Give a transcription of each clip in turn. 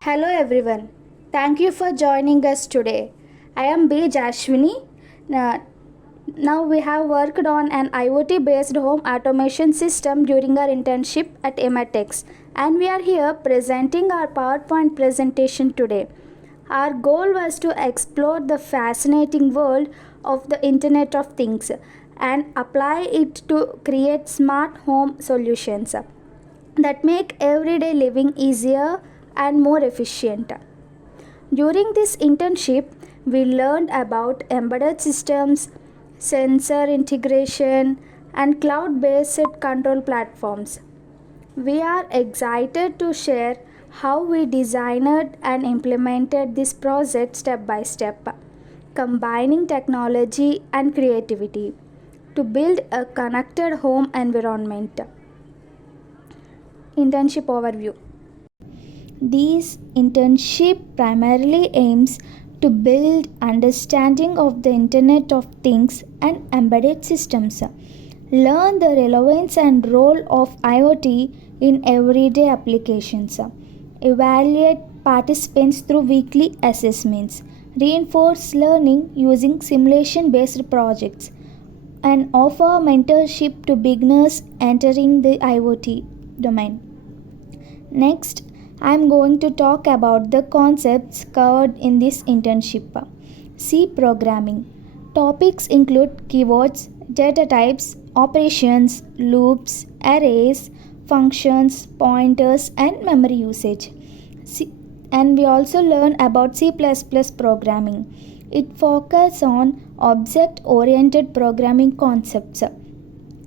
Hello everyone. Thank you for joining us today. I am B. Jashwini. Now, now we have worked on an IoT based home automation system during our internship at Ematex, and we are here presenting our PowerPoint presentation today. Our goal was to explore the fascinating world of the Internet of Things and apply it to create smart home solutions that make everyday living easier and more efficient. During this internship, we learned about embedded systems, sensor integration, and cloud based control platforms. We are excited to share how we designed and implemented this project step by step, combining technology and creativity to build a connected home environment. Internship overview. This internship primarily aims to build understanding of the Internet of Things and embedded systems. Learn the relevance and role of IoT in everyday applications. Evaluate participants through weekly assessments. Reinforce learning using simulation based projects and offer mentorship to beginners entering the IoT domain. Next, I am going to talk about the concepts covered in this internship. C programming. Topics include keywords, data types, operations, loops, arrays, functions, pointers, and memory usage. And we also learn about C++ programming. It focuses on object oriented programming concepts.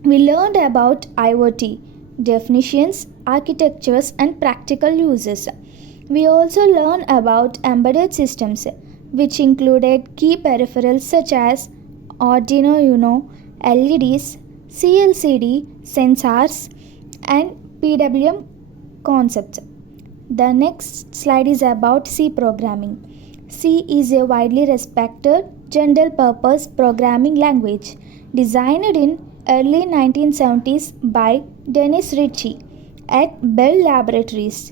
We learned about IoT definitions, architectures, and practical uses. We also learned about embedded systems, which included key peripherals such as Arduino Uno, LEDs, CLCD, sensors, and PWM concepts. The next slide is about C programming. C is a widely respected general purpose programming language designed in early 1970s by Dennis Ritchie at Bell Laboratories.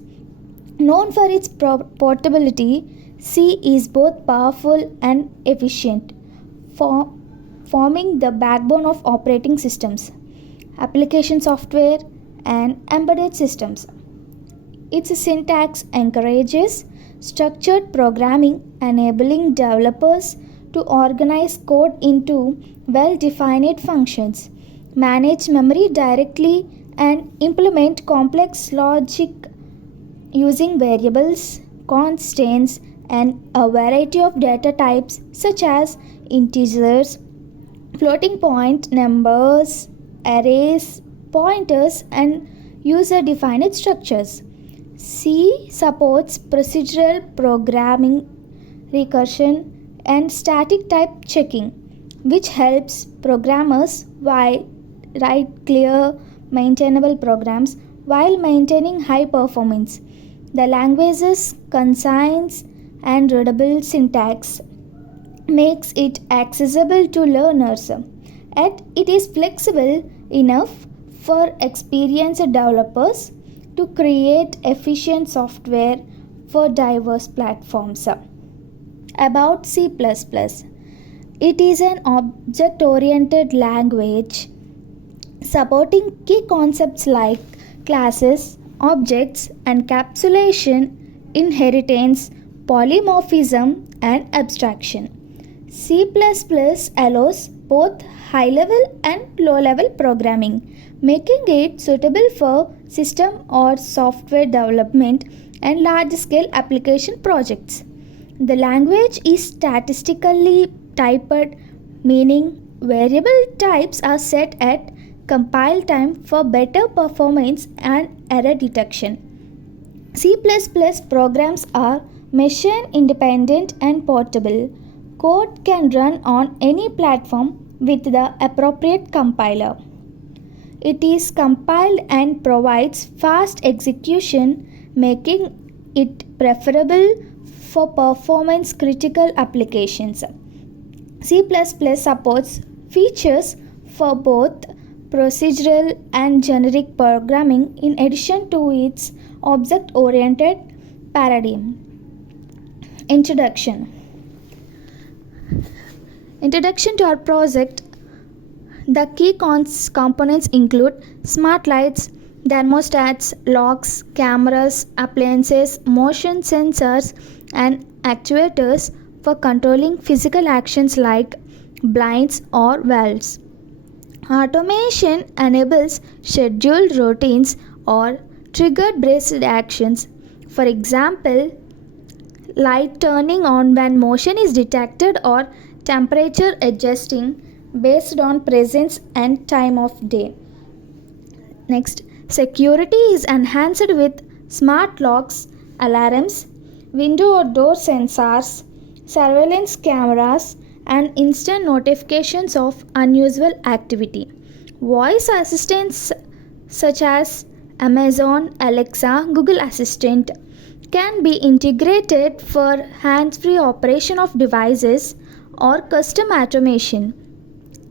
Known for its portability, C is both powerful and efficient, forming the backbone of operating systems, application software, and embedded systems. Its syntax encourages structured programming, enabling developers to organize code into well defined functions, manage memory directly, and implement complex logic using variables, constants, and a variety of data types such as integers, floating point numbers, arrays, pointers, and user defined structures. C supports procedural programming, recursion, and static type checking, which helps programmers write clear, maintainable programs while maintaining high performance. The language's concise and readable syntax makes it accessible to learners, yet it is flexible enough for experienced developers to create efficient software for diverse platforms. About C++. It is an object oriented language supporting key concepts like classes, objects, encapsulation, inheritance, polymorphism, and abstraction. C++ allows both high level and low level programming, making it suitable for system or software development and large scale application projects. The language is statistically typed, meaning variable types are set at compile time for better performance and error detection. C++ programs are machine independent and portable. Code can run on any platform with the appropriate compiler. It is compiled and provides fast execution, making it preferable for performance critical applications. C++ supports features for both procedural and generic programming in addition to its object oriented paradigm. Introduction to our project. The key components include smart lights, thermostats, locks, cameras, appliances, motion sensors, and actuators for controlling physical actions like blinds or valves. Automation enables scheduled routines or triggered based actions. For example, light turning on when motion is detected or temperature adjusting based on presence and time of day. Next, security is enhanced with smart locks, alarms, window or door sensors, surveillance cameras, and instant notifications of unusual activity. Voice assistants such as Amazon, Alexa, Google Assistant can be integrated for hands-free operation of devices or custom automation.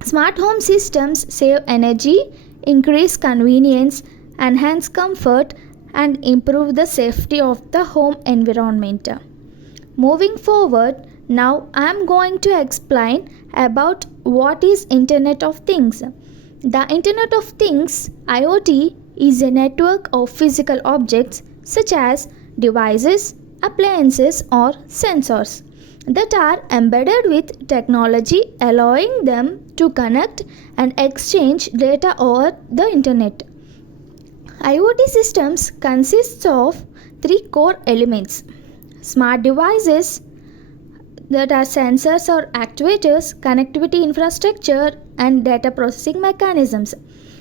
Smart home systems save energy, increase convenience, enhance comfort, and improve the safety of the home environment. Moving forward, now I am going to explain about what is Internet of Things. The Internet of Things (IoT) is a network of physical objects such as devices, appliances, or sensors that are embedded with technology, allowing them to connect and exchange data over the internet. IoT systems consists of three core elements: smart devices, that are sensors or actuators, connectivity infrastructure, and data processing mechanisms.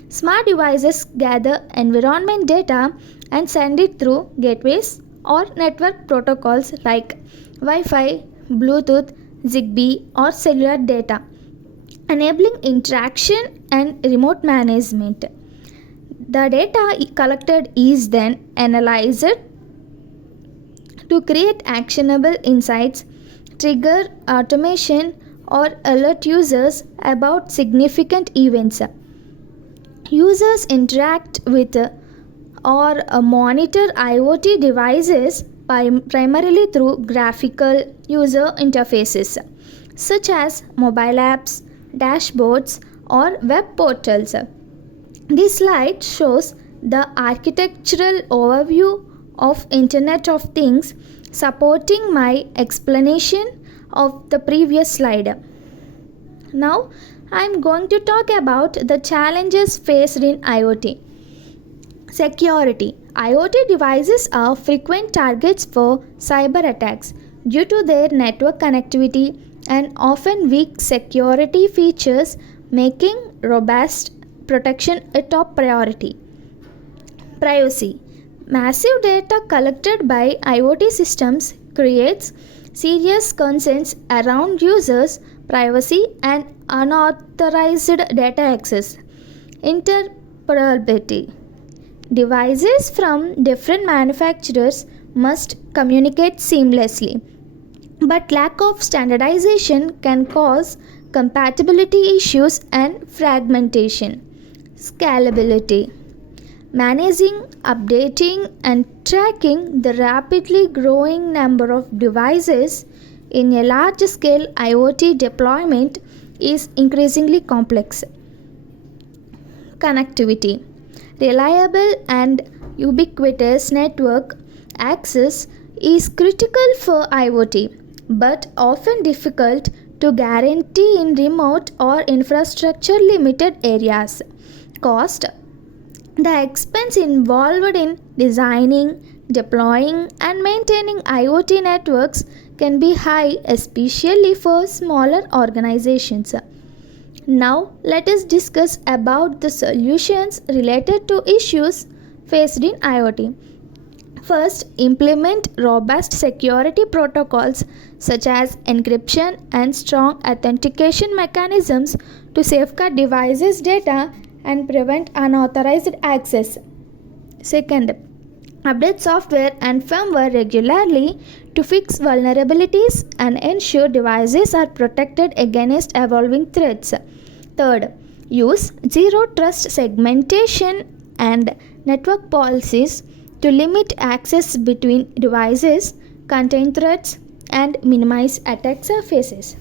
Smart devices gather environment data and send it through gateways or network protocols like Wi-Fi, Bluetooth, Zigbee, or cellular data, enabling interaction and remote management. The data collected is then analyzed to create actionable insights, trigger automation, or alert users about significant events. Users interact with or monitor IoT devices primarily through graphical user interfaces such as mobile apps, dashboards, or web portals. This slide shows the architectural overview of Internet of Things, supporting my explanation of the previous slide. Now I am going to talk about the challenges faced in IoT. Security. IoT devices are frequent targets for cyber attacks due to their network connectivity and often weak security features, making robust protection a top priority. Privacy. Massive data collected by IoT systems creates serious concerns around users' privacy and unauthorized data access. Interoperability. Devices from different manufacturers must communicate seamlessly, but lack of standardization can cause compatibility issues and fragmentation. Scalability. Managing, updating, and tracking the rapidly growing number of devices in a large scale IoT deployment is increasingly complex. Connectivity. Reliable and ubiquitous network access is critical for IoT, but often difficult to guarantee in remote or infrastructure limited areas. Cost. The expense involved in designing, deploying, and maintaining IoT networks can be high, especially for smaller organizations. Now, let us discuss about the solutions related to issues faced in IoT. First, implement robust security protocols such as encryption and strong authentication mechanisms to safeguard devices' data and prevent unauthorized access. Second, update software and firmware regularly to fix vulnerabilities and ensure devices are protected against evolving threats. Third, use zero trust segmentation and network policies to limit access between devices, contain threats, and minimize attack surfaces.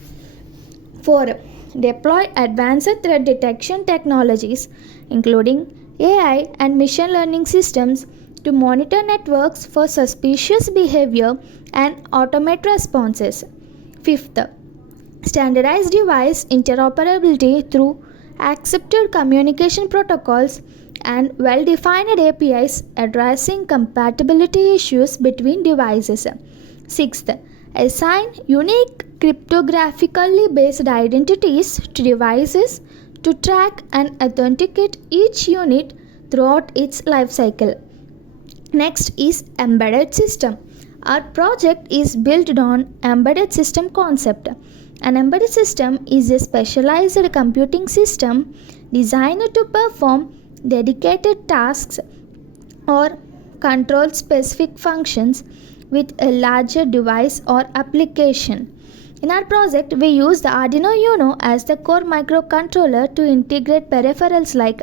4. Deploy advanced threat detection technologies, including AI and machine learning systems, to monitor networks for suspicious behavior and automate responses. 5th, standardize device interoperability through accepted communication protocols and well defined APIs addressing compatibility issues between devices. 6th, assign unique cryptographically based identities to devices to track and authenticate each unit throughout its lifecycle. Next is embedded system. Our project is built on embedded system concept. An embedded system is a specialized computing system designed to perform dedicated tasks or control specific functions with a larger device or application. In our project, we use the Arduino Uno as the core microcontroller to integrate peripherals like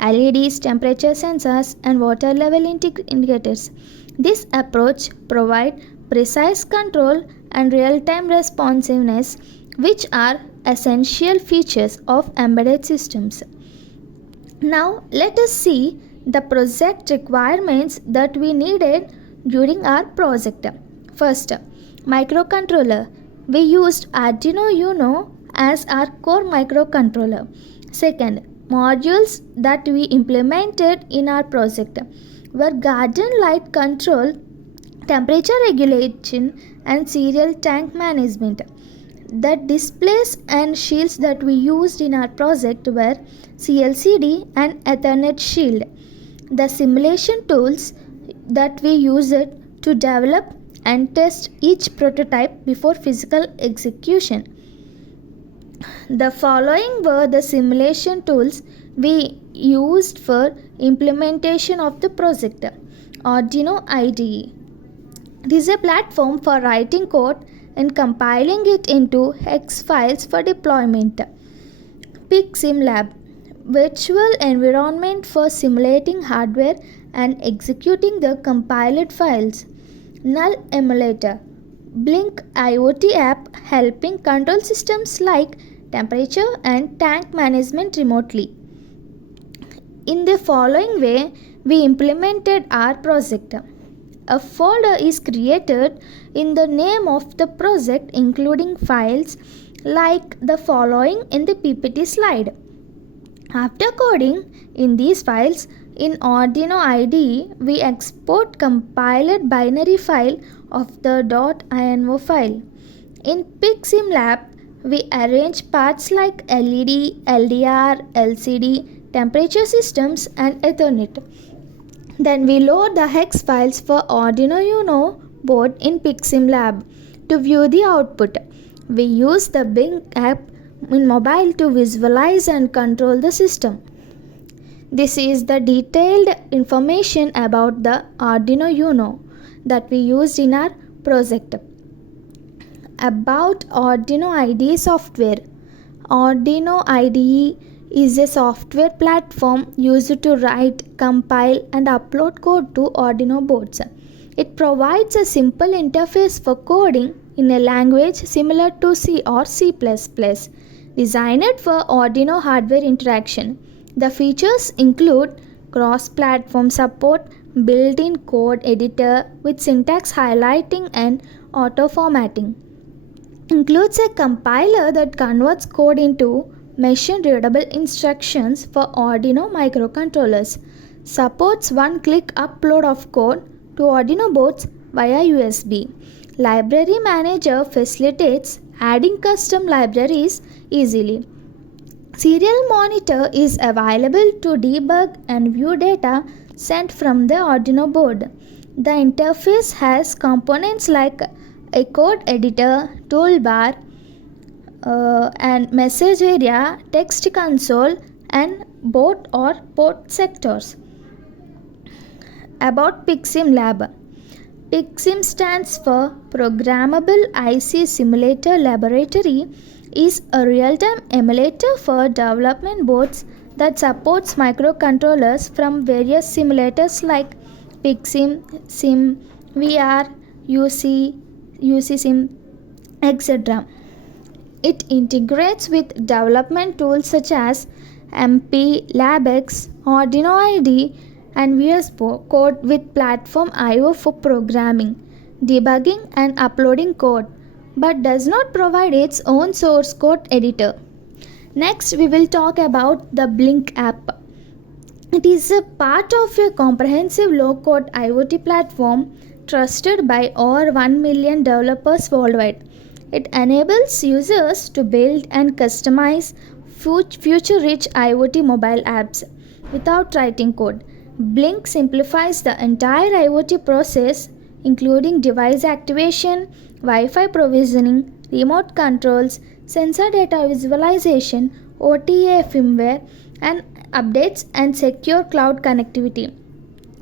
LEDs, temperature sensors, and water level indicators. This approach provides precise control and real-time responsiveness, which are essential features of embedded systems. Now, let us see the project requirements that we needed during our project. First, microcontroller. We used Arduino Uno as our core microcontroller. Second, modules that we implemented in our project were garden light control, temperature regulation, and cereal tank management. The displays and shields that we used in our project were CLCD and Ethernet shield. The simulation tools that we used to develop and test each prototype before physical execution. The following were the simulation tools we used for implementation of the project. Arduino IDE. It is a platform for writing code and compiling it into hex files for deployment. PicSimLab, virtual environment for simulating hardware and executing the compiled files. Null Emulator, Blink IoT app helping control systems like temperature and tank management remotely. In the following way, we implemented our project. A folder is created in the name of the project, including files like the following in the PPT slide. After coding in these files in Arduino IDE, we export compiled binary file of the .ini file. In PicSimLab, we arrange parts like LED, LDR, LCD, temperature systems, and Ethernet. Then we load the hex files for Arduino Uno board in PicSimLab. To view the output, we use the Blink app in mobile to visualize and control the system. This is the detailed information about the Arduino Uno that we used in our project. About Arduino IDE software. Arduino IDE is a software platform used to write, compile, and upload code to Arduino boards. It provides a simple interface for coding in a language similar to C or C++, designed for Arduino hardware interaction. The features include cross-platform support, built-in code editor with syntax highlighting and auto-formatting. Includes a compiler that converts code into machine-readable instructions for Arduino microcontrollers. Supports one-click upload of code to Arduino boards via USB. Library Manager facilitates adding custom libraries easily. Serial Monitor is available to debug and view data sent from the Arduino board. The interface has components like a code editor, toolbar, and message area, text console, and board or port sectors. About PicSimLab. PicSim stands for Programmable IC Simulator Laboratory, is a real-time emulator for development boards that supports microcontrollers from various simulators like PICSIM, SIM, VR, UC, UC-SIM, etc. It integrates with development tools such as MP, LabX, Arduino IDE, and VS Code with Platform IO for programming, debugging, and uploading code, but does not provide its own source code editor. Next, we will talk about the Blink app. It is a part of a comprehensive low-code IoT platform trusted by over 1 million developers worldwide. It enables users to build and customize future-rich IoT mobile apps without writing code. Blink simplifies the entire IoT process, including device activation, Wi-Fi provisioning, remote controls, sensor data visualization, OTA firmware, and updates and secure cloud connectivity.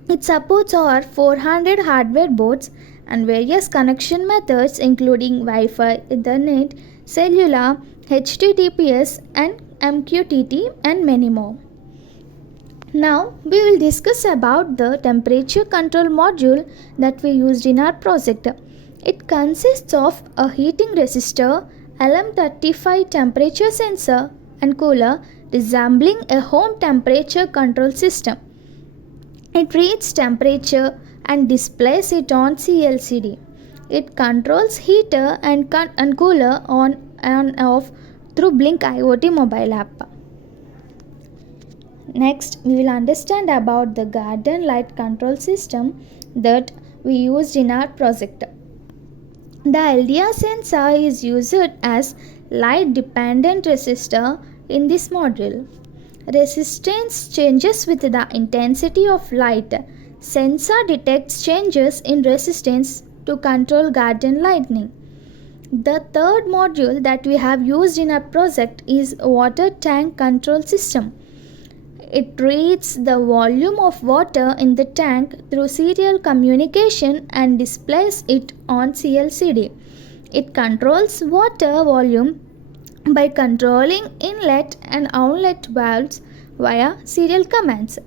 It supports over 400 hardware boards and various connection methods including Wi-Fi, Ethernet, cellular, HTTPS, and MQTT, and many more. Now we will discuss about the temperature control module that we used in our project. It consists of a heating resistor, LM35 temperature sensor and cooler resembling a home temperature control system. It reads temperature and displays it on CLCD. It controls heater and cooler on and off through Blink IoT mobile app. Next, we will understand about the garden light control system that we used in our project. The LDR sensor is used as light dependent resistor in this module. Resistance changes with the intensity of light. Sensor detects changes in resistance to control garden lighting. The third module that we have used in our project is water tank control system. It reads the volume of water in the tank through serial communication and displays it on CLCD. It controls water volume by controlling inlet and outlet valves via serial commands.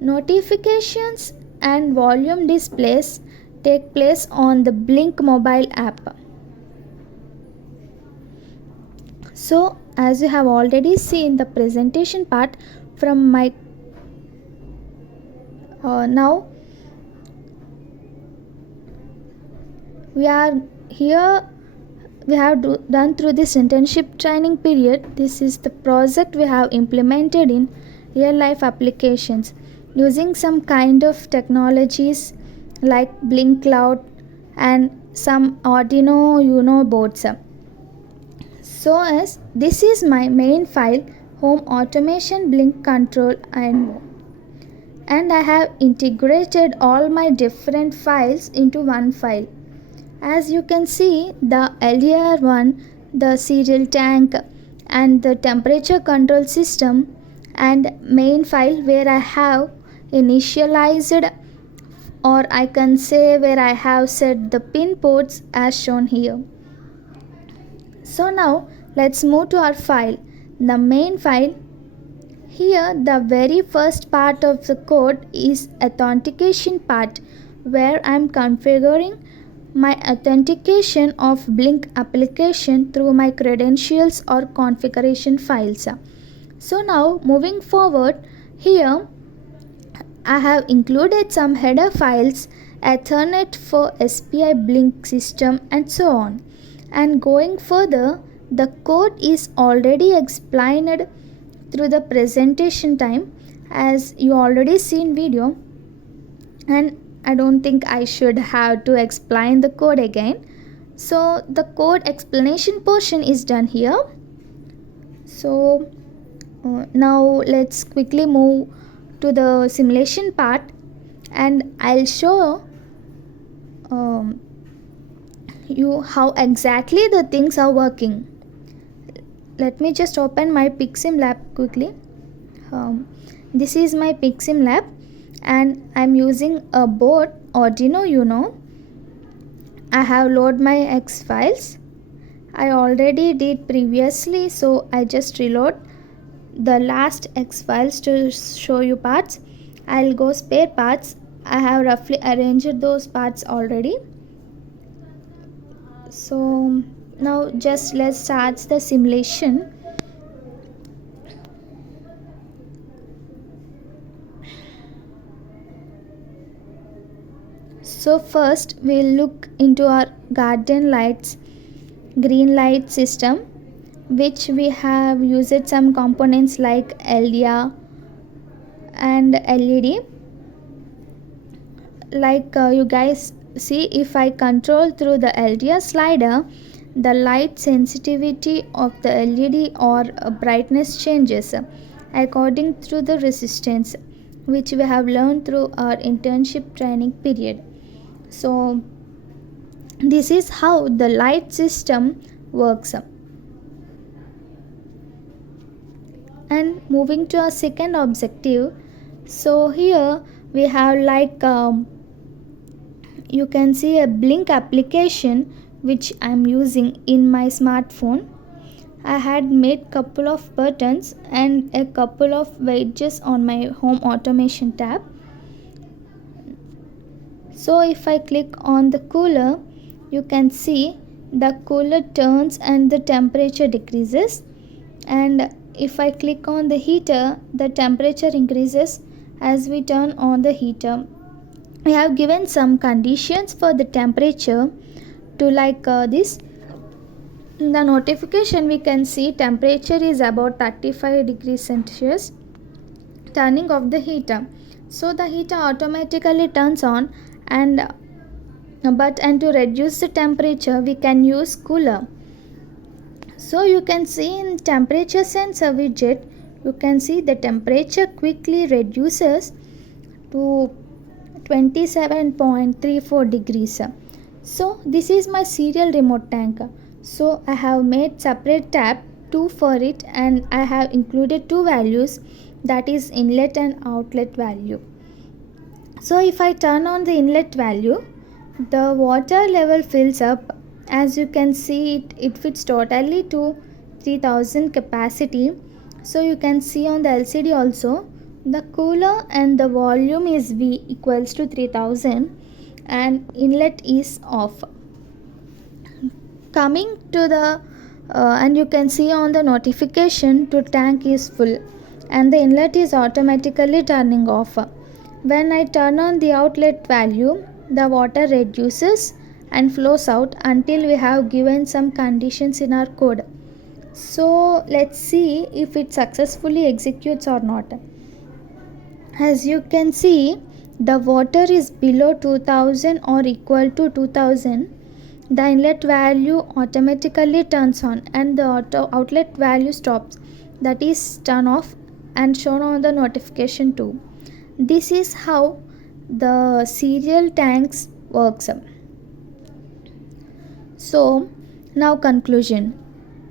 Notifications and volume displays take place on the Blink mobile app. So, as you have already seen the presentation part from my now we are here. We have done through this internship training period. This is the project we have implemented in real life applications using some kind of technologies like Blink Cloud and some Arduino Uno boards. So as this is my main file, home automation Blink control, and I have integrated all my different files into one file. As you can see, the LDR one, the serial tank, and the temperature control system, and main file where I have initialized, or I can say where I have set the pin ports as shown here. So now let's move to our file, the main file. Here the very first part of the code is authentication part, where I am configuring my authentication of Blink application through my credentials or configuration files. So now moving forward, here I have included some header files, Ethernet for SPI Blink system, and so on. And going further, the code is already explained through the presentation time, as you already seen video, and I don't think I should have to explain the code again. So the code explanation portion is done here. So now let's quickly move to the simulation part, and I'll show you how exactly the things are working. Let me just open my PICSIM lab quickly. This is my PICSIM lab, and I'm using a board Arduino Uno. I have loaded my X files. I already did previously, so I just reload the last X files to show you parts. I'll go spare parts. I have roughly arranged those parts already. So now just let's start the simulation. So first we'll look into our garden lights green light system, which we have used some components like LDR and LED. Like you guys see, if I control through the LDR slider, the light sensitivity of the LED or brightness changes according to the resistance, which we have learned through our internship training period. So this is how the light system works. And moving to our second objective, so here we have like you can see a blink application which I'm using in my smartphone. I had made couple of buttons and a couple of wedges on my home automation tab. So if I click on the cooler, you can see the cooler turns and the temperature decreases, and if I click on the heater, the temperature increases as we turn on the heater. We have given some conditions for the temperature to like this. In the notification we can see temperature is about 35 degrees Celsius. Turning off the heater, so the heater automatically turns on, and to reduce the temperature we can use cooler. So you can see in temperature sensor widget, you can see the temperature quickly reduces to 27.34 degrees. So this is my serial remote tank. So I have made separate tab 2 for it, and I have included two values, that is inlet and outlet value. So if I turn on the inlet value, the water level fills up. As you can see, it fits totally to 3000 capacity. So you can see on the LCD also, the cooler and the volume is V equals to 3000 and inlet is off. Coming to the and you can see on the notification to tank is full and the inlet is automatically turning off. When I turn on the outlet value, the water reduces and flows out until we have given some conditions in our code. So let's see if it successfully executes or not. As you can see, the water is below 2000 or equal to 2000. The inlet value automatically turns on and the outlet value stops, that is turn off, and shown on the notification too. This is how the serial tanks works. So now conclusion.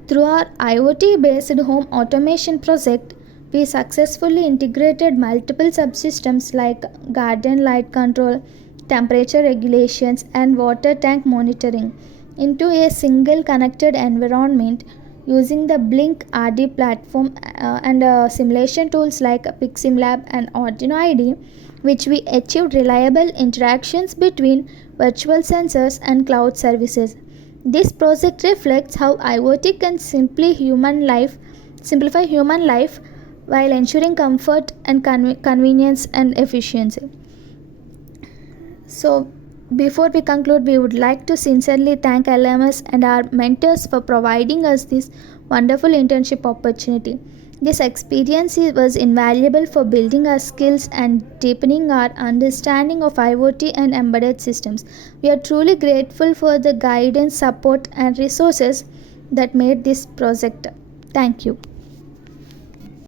Through our IoT based home automation project, we successfully integrated multiple subsystems like garden light control, temperature regulations, and water tank monitoring into a single connected environment using the Blink RD platform and simulation tools like PixSimLab and Arduino IDE, which we achieved reliable interactions between virtual sensors and cloud services. This project reflects how IoT can simplify human life while ensuring comfort and convenience and efficiency. So, before we conclude, we would like to sincerely thank LMS and our mentors for providing us this wonderful internship opportunity. This experience was invaluable for building our skills and deepening our understanding of IoT and embedded systems. We are truly grateful for the guidance, support, and resources that made this project. Thank you.